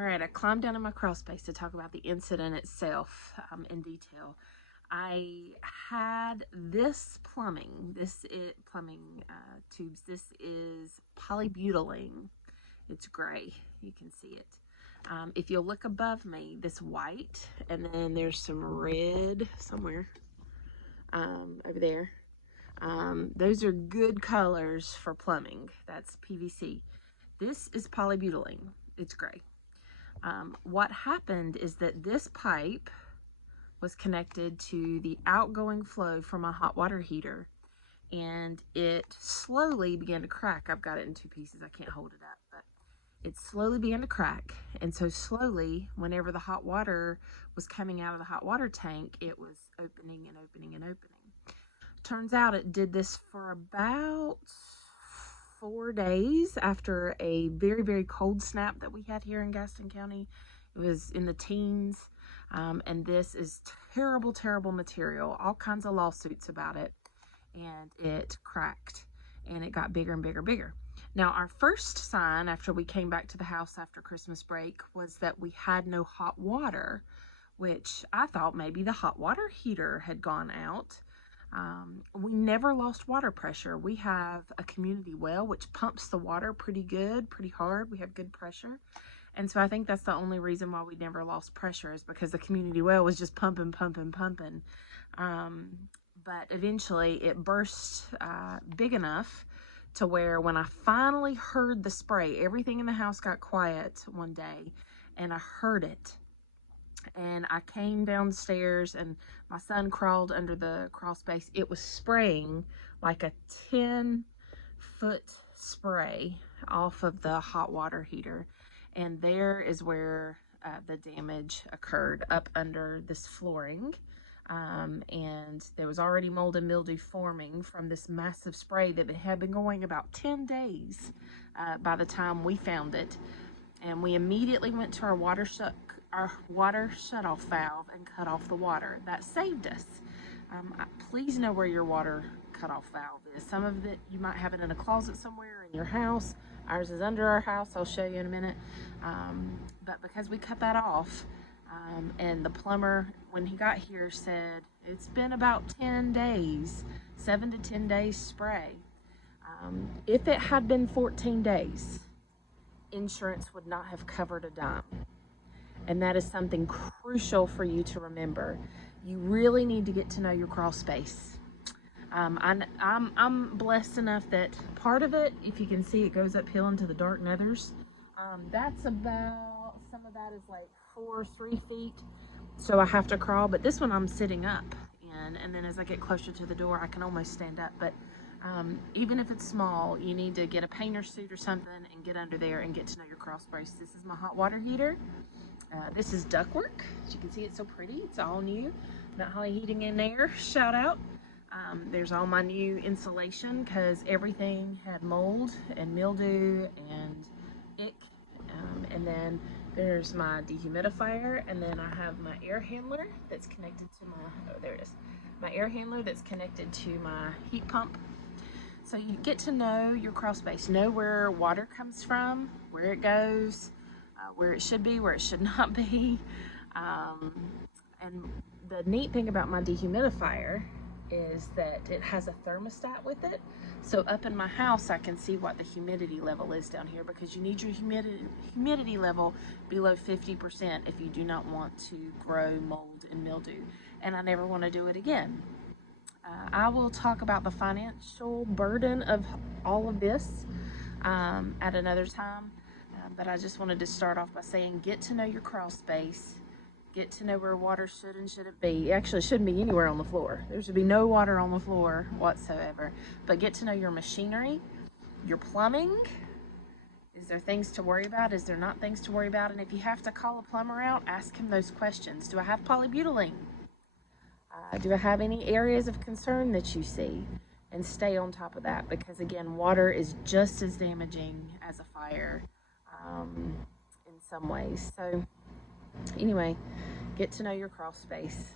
All right, I climbed down in my crawl space to talk about the incident itself in detail. I had this plumbing tubes. This is polybutylene. It's gray. You can see it. If you'll look above me, this white, and then there's some red somewhere over there. Those are good colors for plumbing. That's PVC. This is polybutylene. It's gray. What happened is that this pipe was connected to the outgoing flow from a hot water heater, and it slowly began to crack. I've got it in two pieces. I can't hold it up, but it slowly began to crack. And so slowly, whenever the hot water was coming out of the hot water tank, it was opening and opening and opening. Turns out it did this for about 4 days after a very, very cold snap that we had here in Gaston County. It was in the teens, and this is terrible, terrible material. All kinds of lawsuits about it, and it cracked, and it got bigger and bigger and bigger. Now, our first sign after we came back to the house after Christmas break was that we had no hot water, which I thought maybe the hot water heater had gone out. We never lost water pressure. We have a community well which pumps the water pretty good, pretty hard. We have good pressure. And so I think that's the only reason why we never lost pressure, is because the community well was just pumping, pumping, pumping. But eventually it burst big enough to where when I finally heard the spray, everything in the house got quiet one day, and I heard it. And I came downstairs, and my son crawled under the crawl space. It was spraying like a 10-foot spray off of the hot water heater. And there is where the damage occurred, up under this flooring. And there was already mold and mildew forming from this massive spray that had been going about 10 days by the time we found it. And we immediately went to our water shutoff valve and cut off the water. That saved us. Please know where your water cutoff valve is. Some of it, you might have it in a closet somewhere in your house. Ours is under our house. I'll show you in a minute. But because we cut that off, and the plumber, when he got here, said it's been about 10 days, 7 to 10 days spray. If it had been 14 days, insurance would not have covered a dime. And that is something crucial for you to remember. You really need to get to know your crawl space. I'm blessed enough that part of it, if you can see, it goes uphill into the dark nethers. That's about, some of that is like 3 feet. So I have to crawl, but this one I'm sitting up in, and then as I get closer to the door, I can almost stand up. But even if it's small, you need to get a painter's suit or something and get under there and get to know your crawl space. This is my hot water heater. This is ductwork. As you can see, it's so pretty. It's all new. Mount Holly Heating and Air, shout out. There's all my new insulation because everything had mold and mildew and ick. And then there's my dehumidifier, and then I have my air handler that's connected to my, oh, there it is. My air handler that's connected to my heat pump. So you get to know your crawl space, know where water comes from, where it goes, where it should be, where it should not be. And the neat thing about my dehumidifier is that it has a thermostat with it. So up in my house, I can see what the humidity level is down here, because you need your humidity level below 50% if you do not want to grow mold and mildew. And I never want to do it again. I will talk about the financial burden of all of this at another time. But I just wanted to start off by saying, get to know your crawl space. Get to know where water should and shouldn't be. It actually shouldn't be anywhere on the floor. There should be no water on the floor whatsoever. But get to know your machinery, your plumbing. Is there things to worry about? Is there not things to worry about? And if you have to call a plumber out, ask him those questions. Do I have polybutylene? Do I have any areas of concern that you see? And stay on top of that, because again, water is just as damaging as a fire in some ways. So anyway, get to know your crawl space.